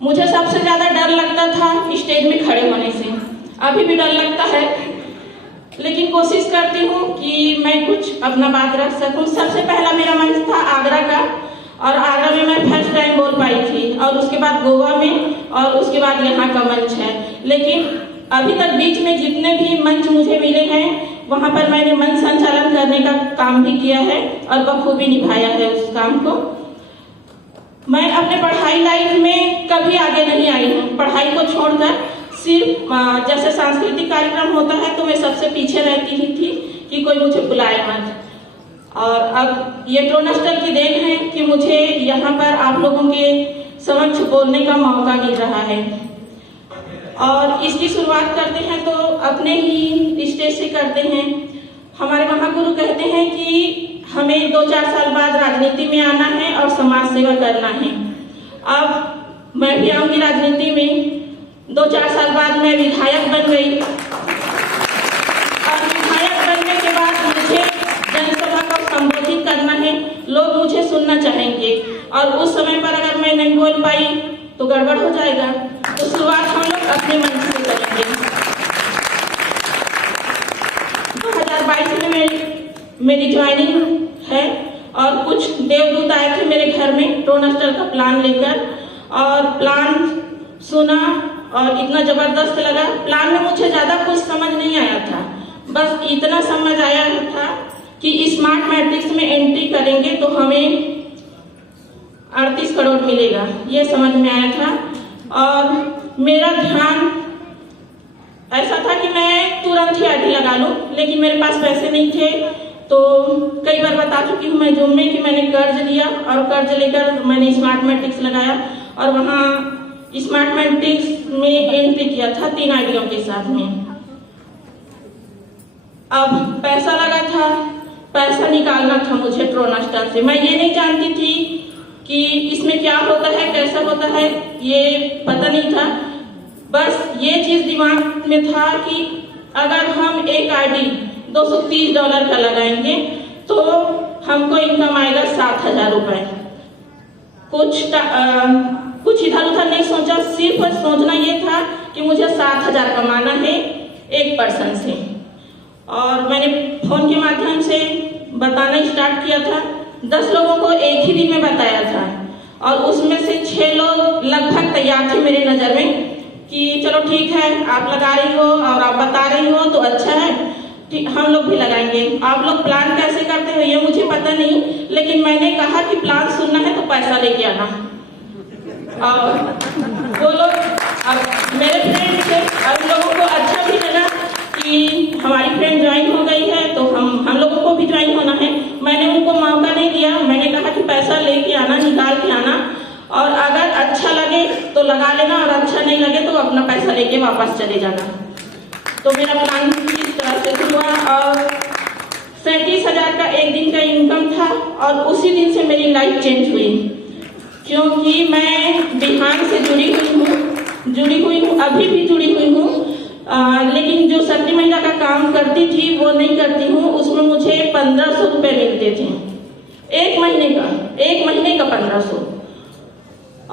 मुझे सबसे ज्यादा डर लगता था स्टेज में खड़े होने से, अभी भी डर लगता है, लेकिन कोशिश करती हूँ कि मैं कुछ अपना बात रख सकूँ। सबसे पहला मेरा मंच था आगरा का, और आगरा में मैं फर्स्ट टाइम बोल पाई थी, और उसके बाद गोवा में, और उसके बाद यहाँ का मंच है। लेकिन अभी तक बीच में जितने भी मंच मुझे मिले हैं वहाँ पर मैंने मंच संचालन करने का काम भी किया है और बखूबी निभाया है उस काम को। मैं अपने पढ़ाई लाइफ में कभी आगे नहीं आई हूँ, पढ़ाई को छोड़कर सिर्फ जैसे सांस्कृतिक कार्यक्रम होता है तो मैं सबसे पीछे रहती ही थी कि कोई मुझे बुलाए मत। और अब ये ट्रोनस्टर की देन है कि मुझे यहाँ पर आप लोगों के समक्ष बोलने का मौका मिल रहा है। और इसकी शुरुआत करते हैं तो अपने ही स्टेज से करते हैं। हमारे महागुरु कहते हैं कि हमें 2-4 साल बाद राजनीति में आना है और समाज सेवा करना है। अब मैं भी आऊंगी राजनीति में। 2-4 साल बाद मैं विधायक बन गई, और विधायक बनने के बाद मुझे जनसभा को संबोधित करना है, लोग मुझे सुनना चाहेंगे, और उस समय पर अगर मैं नहीं बोल पाई तो गड़बड़ हो जाएगा। तो शुरुआत हम लोग अपने मंच से करेंगे। 2022 में मेरी ज्वाइनिंग है, और कुछ देवदूत आए थे मेरे घर में ट्रोनस्टर का प्लान लेकर, और प्लान सुना और इतना जबरदस्त लगा। प्लान में मुझे ज्यादा कुछ समझ नहीं आया था, बस इतना समझ आया था कि स्मार्ट मैट्रिक्स में एंट्री करेंगे तो हमें 38 करोड़ मिलेगा, ये समझ में आया था। और मेरा ध्यान ऐसा था कि मैं तुरंत ही आईडी लगा लूं, लेकिन मेरे पास पैसे नहीं थे। तो कई बार बता चुकी हूँ मैं जूम में कि मैंने कर्ज लिया, और कर्ज लेकर मैंने स्मार्ट मैट्रिक्स लगाया, और वहाँ स्मार्ट मैट्रिक्स में एंट्री किया था 3 आईडियों के साथ में। अब पैसा लगा था, पैसा निकालना था मुझे ट्रोनस्टर से। मैं ये नहीं जानती थी कि इसमें क्या होता है, कैसा होता है, ये पता नहीं था। बस ये चीज दिमाग में था कि अगर हम एक आईडी $230 का लगाएंगे तो हमको इनकम आएगा 7,000 रुपए। कुछ इधर उधर नहीं सोचा, सिर्फ सोचना ये था कि मुझे 7,000 कमाना है एक पर्सन से। और मैंने फोन के माध्यम से बताना स्टार्ट किया था। 10 लोगों को एक ही दिन में बताया था, और उसमें से 6 लोग लगभग तैयार थे मेरे नजर में कि चलो ठीक है, आप लगा रही हो और आप बता रही हो तो अच्छा है, ठीक, हम लोग भी लगाएंगे। आप लोग प्लान कैसे करते हो ये मुझे पता नहीं, लेकिन मैंने कहा कि प्लान सुनना है तो पैसा लेके आना। और वो लोग, अब मेरे फ्रेंड थे, अब लोगों को अच्छा भी लगा कि हमारी फ्रेंड ज्वाइन हो गई है तो हम लोगों को भी ज्वाइन होना है। मैंने उनको मौका नहीं दिया, मैंने कहा कि पैसा लेके आना, निकाल के आना, और अगर अच्छा लगे तो लगा लेना, और अच्छा नहीं लगे तो अपना पैसा लेके वापस चले जाना। तो मेरा प्लान इस तरह से हुआ, और 37,000 का एक दिन का इनकम था, और उसी दिन से मेरी लाइफ चेंज हुई। क्योंकि मैं बिहार से जुड़ी हुई हूँ, अभी भी जुड़ी हुई हूँ, लेकिन जो शक्ति महिला का काम करती थी वो नहीं करती हूँ। उसमें मुझे 1500 रुपये मिलते थे एक महीने का 1500।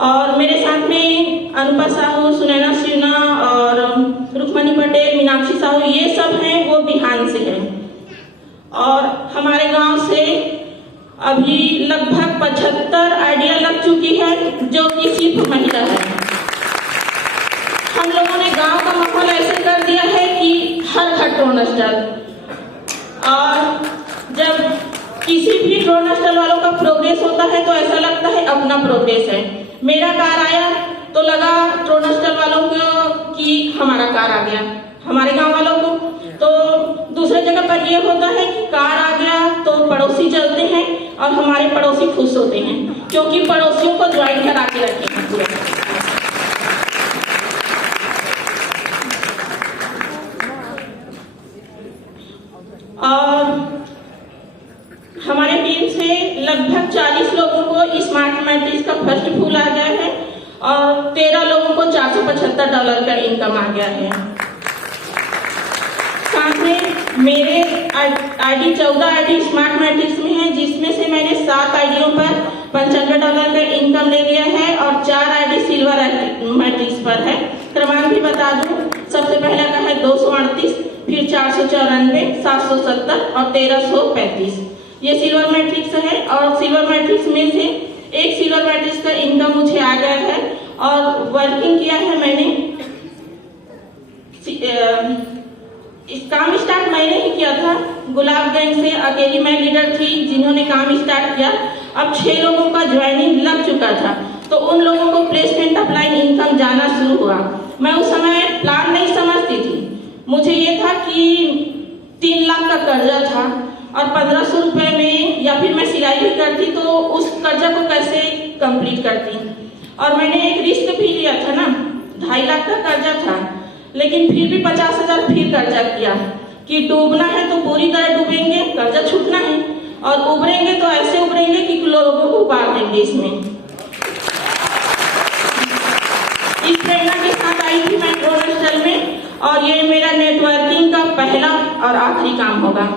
और मेरे साथ में अनुपा साहू, सुनैना सिन्हा और रुक्मणी पटेल, मीनाक्षी साहू, ये सब हैं, वो बिहार से हैं। और हमारे गांव से अभी लगभग 75 आइडिया लग चुकी है, जो कि सिर्फ महिला है। हम लोगों ने गांव का माहौल ऐसे कर दिया है कि हर घर ट्रोनस्टर, और जब किसी भी ट्रोनस्टर वालों का प्रोग्रेस होता है तो ऐसा लगता है अपना प्रोग्रेस है। मेरा कार आया तो लगा ट्रोनस्टर वालों को कि हमारा कार आ गया, हमारे गांव वालों को। तो दूसरे जगह पर ये होता है कि कार आ गया तो पड़ोसी चलते हैं, और हमारे पड़ोसी खुश होते हैं क्योंकि पड़ोसियों को ज्वाइन करा के रखे हैं पूरा। और हमारे टीम से लगभग 40 लोगों को स्मार्ट मैट्रिक्स का फर्स्ट फूल आ गया है, और 13 लोगों को $475 का इनकम आ गया है। साथ में मेरे आईडी 14 आईडी स्मार्ट मैट्रिक्स में है, जिसमें से मैंने 7 आईडियों पर $95 का इनकम ले लिया है, और 4 आईडी सिल्वर मैट्रिक्स पर है। क्रमांक भी बता दूं, सबसे पहला का है 238, फिर 494, 770 और 1335। ये सिल्वर मैट्रिक्स है और सिल्वर मैट्रिक्स में से एक सिल्वर मैट्रिक्स का इनकम मुझे आ गया है और वर्किंग किया है मैंने। इस काम स्टार्ट मैंने ही किया था। गुलाब गैंग से अकेली मैं लीडर थी जिन्होंने काम स्टार्ट किया। अब 6 लोगों का ज्वाइनिंग लग चुका था, तो उन लोगों को प्लेसमेंट अपलाइन इनकम जाना शुरू हुआ। मैं उस समय प्लान नहीं समझती थी। मुझे ये था कि 3 लाख का कर्जा था और 1500 रुपए में या फिर मैं सिलाई भी करती तो उस कर्जा को कैसे कंप्लीट करती। और मैंने एक रिस्क भी लिया था ना, 2.5 लाख का कर्जा था, लेकिन फिर भी 50,000 फिर कर्जा किया कि डूबना है तो पूरी तरह डूबेंगे, कर्जा छूटना है, और उभरेंगे तो ऐसे उभरेंगे कि लोगों को उबार देंगे। इसमें इस प्रेरणा के साथ आई थी मैं ड्रोन में, और ये मेरा नेटवर्किंग का पहला और आखिरी काम होगा।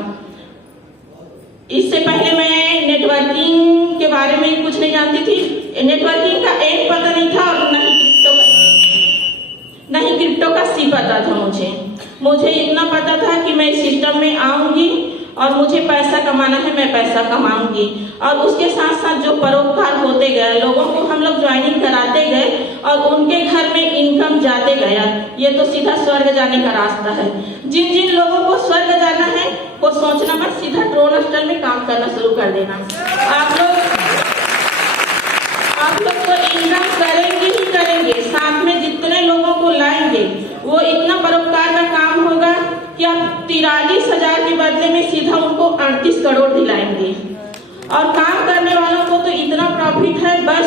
इससे पहले मैं नेटवर्किंग के बारे में कुछ नहीं जानती थी। नेटवर्किंग का एंड पता नहीं था और नहीं क्रिप्टो का सी पता था। मुझे इतना पता था कि मैं इस सिस्टम में आऊंगी और मुझे पैसा कमाना है, मैं पैसा कमाऊंगी। और उसके साथ साथ जो परोपकार होते गए, लोगों को हम लोग ज्वाइनिंग कराते गए और उनके घर में इनकम जाते गया। ये तो सीधा स्वर्ग जाने का रास्ता है। जिन जिन लोगों को स्वर्ग जाना है वो सोचना मत, सीधा ड्रोन हॉस्टल में काम करना शुरू कर देना। आप लोग तो इनकम करेंगे ही करेंगे, साथ में जितने लोगों को लाएंगे वो इतना परोपकार का काम होगा कि आप 43,000 के बदले में सीधा उनको 38 करोड़ दिलाएंगे। और काम करने वालों को तो इतना प्रॉफिट है, बस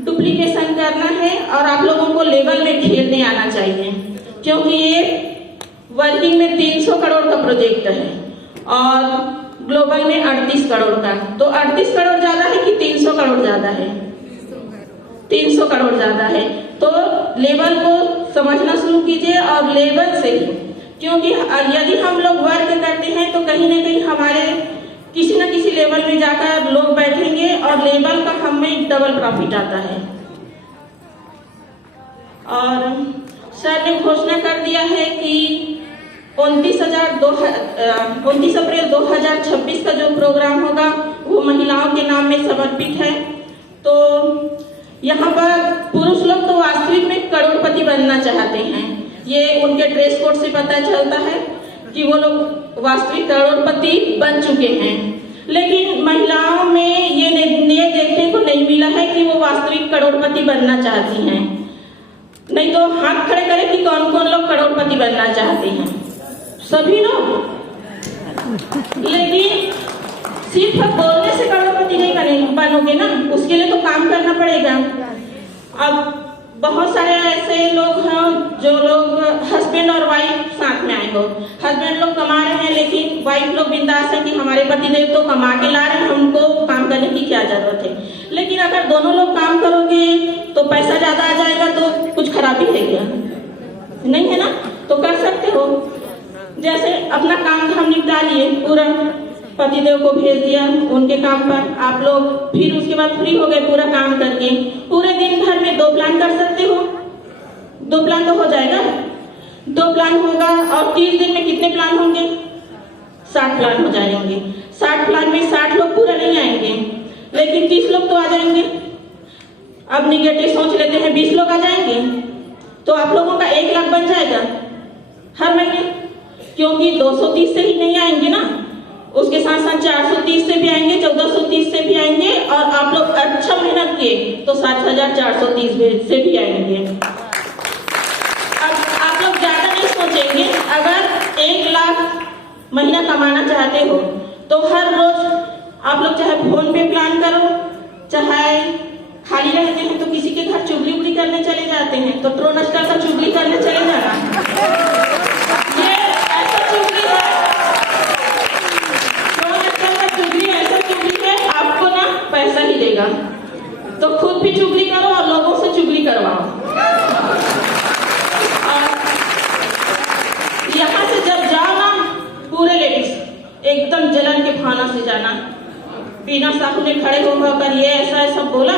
डुप्लीकेशन करना है और आप लोगों को लेवल में खेलने आना चाहिए, क्योंकि ये वर्किंग में 300 करोड़ का प्रोजेक्ट है और ग्लोबल में 38 करोड़ का। तो 38 करोड़ ज्यादा है कि 300 करोड़ ज्यादा है? 300 करोड़ ज्यादा है। तो लेवल को समझना शुरू कीजिए और लेवल से ही, क्योंकि यदि हम लोग वर्क करते हैं तो कहीं ना कहीं हमारे किसी न किसी लेवल में जाकर लोग बैठेंगे और लेवल का हमें डबल प्रॉफिट आता है। और सर ने घोषणा कर दिया है कि 29 अप्रैल 2026 का जो प्रोग्राम होगा वो महिलाओं के नाम में समर्पित है। तो यहाँ पर पुरुष लोग तो वास्तविक में करोड़पति बनना चाहते हैं, ये उनके ड्रेस कोड से पता चलता है कि वो लोग वास्तविक करोड़पति बन चुके हैं। लेकिन महिलाओं में ये देखने को नहीं मिला है कि वो वास्तविक करोड़पति बनना चाहती हैं। नहीं तो हाथ खड़े करें कि कौन कौन लोग करोड़पति बनना चाहते हैं? सभी लोग। लेकिन सिर्फ बोलने से करोड़पति नहीं बनोगे ना, उसके लिए तो काम करना पड़ेगा। अब बहुत सारे ऐसे लोग हैं जो लोग हस्बैंड और वाइफ साथ में आए हो। हस्बैंड लोग कमा रहे हैं लेकिन वाइफ लोग बिंदास है कि हमारे पतिदेव तो कमा के ला रहे हैं, हमको काम करने की क्या जरूरत है। लेकिन अगर दोनों लोग काम करोगे तो पैसा ज्यादा आ जाएगा, तो कुछ खराबी है क्या? नहीं है ना? तो कर सकते हो। जैसे अपना काम धाम निपटा लिए, पूरा पतिदेव को भेज दिया उनके काम पर, आप लोग फिर उसके बाद फ्री हो गए पूरा काम करके। पूरे दिन भर में 2 प्लान कर सकते हो, 2 प्लान तो हो जाएगा। 2 प्लान होगा और 30 दिन में कितने प्लान होंगे? 60 प्लान हो जाएंगे। 60 प्लान में 60 लोग पूरा नहीं आएंगे, लेकिन 30 लोग तो आ जाएंगे। अब निगेटिव सोच लेते हैं 20 लोग आ जाएंगे, तो आप लोगों का 1 लाख बन जाएगा हर महीने, क्योंकि 230 से ही नहीं आएंगे ना, उसके साथ साथ 430 से भी आएंगे, 1430 से भी आएंगे, और आप लोग अच्छा मेहनत किए तो 7,430 से भी आएंगे। अब आप लोग ज्यादा नहीं सोचेंगे। अगर 1 लाख महीना कमाना चाहते हो तो हर रोज आप लोग चाहे फोन पे प्लान करो, चाहे खाली रहते हैं तो किसी के घर चुगली उगली करने चले जाते हैं, तो ट्रोनस्टर का चुगली करने चले जाना। ये ऐसा चुगली है, ट्रोनस्टर का चुगली ऐसा चुगली है, आपको ना पैसा ही देगा। तो खुद भी चुगली करो और लोगों से चुगली करवाओ। यहाँ से जब जाओ ना, पूरे लेडीज एकदम जलन के भावना से जाना। बिना साहू ने खड़े होकर ये ऐसा ऐसा बोला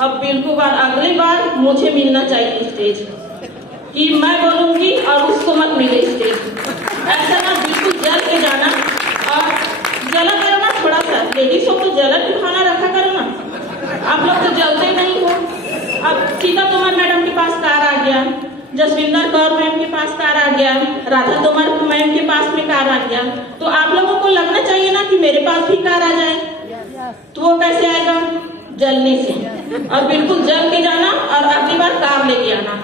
अब बिल्कुल बार अगली बार मुझे मिलना चाहिए स्टेज, कि मैं बोलूंगी और उसको मत मिले स्टेज। ऐसा ना, बिल्कुल जल के जाना और जला करो ना थोड़ा सा, लेडीज हो तो जलन खाना रखा करो ना, आप लोग तो जलते नहीं हो। अब सीता तोमर मैडम के पास कार आ गया, जसविंदर कौर मैम के पास कार आ गया, राधा तोमर मैम के पास में कार आ गया, तो आप लोगों को लगना चाहिए ना कि मेरे पास भी कार आ जाए। तो वो कैसे आएगा? जलने से। और बिल्कुल जल के जाना और अगली बार कार लेके आना।